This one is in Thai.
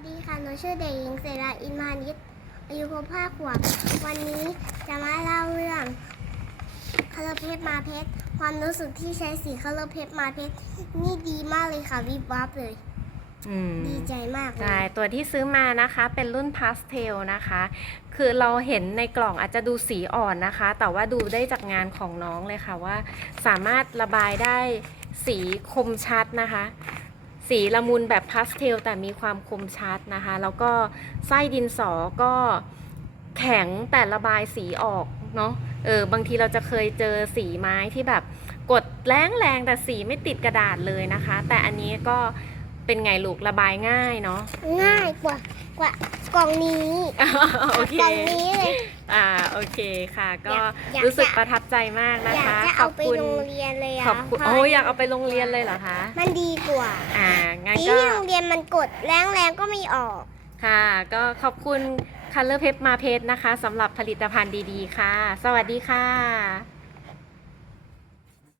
วัสดีค่ะ หนูชื่อเด็กหญิงเสราอินมานิชอายุครบห้าขวบ วันนี้จะมาเล่าเรื่องคาราเพชรมาเพชร ความรู้สึกที่ใช้สีคาราเพชรมาเพชร นี่ดีมากเลยค่ะวิบวับเลย อืมดีใจมากเลใช่ย ตัวที่ซื้อมานะคะเป็นรุ่นพาสเทลนะคะ คือเราเห็นในกล่องอาจจะดูสีอ่อนนะคะ แต่ว่าดูได้จากงานของน้องเลยค่ะว่า สามารถระบายได้สีคมชัดนะคะ สีละมุนแบบพาสเทลแต่มีความคมชัดนะคะ แล้วก็ไส้ดินสอก็แข็งแต่ระบายสีออกเนาะเออบางทีเราจะเคยเจอสีไม้ที่แบบกดแรงแรงแต่สีไม่ติดกระดาษเลยนะคะ แต่อันนี้ก็ เป็นไงลูกระบายง่ายเนาะ ง่ายกว่ากว่ากล่องนี้โอเคกล่องนี้เลย อ่าโอเคค่ะ ก็อยากอยากรู้สึกจะประทับใจมากนะอยากคะ จะขเอาอบไปคุณโรงเรียนเลยอะขอบคุณเพราะโอ้ยอยากเอาไปโรงเรียนเลยเหรอคะ มันดีกว่าอ่างั้นที่ก็โรงเรียนมันกดแรงแรงๆก็ไม่ออก ค่ะ ก็ขอบคุณ Color p e p มาเพชรนะคะสำหรับผลิตภัณฑ์ดีๆ ค่ะ สวัสดีค่ะ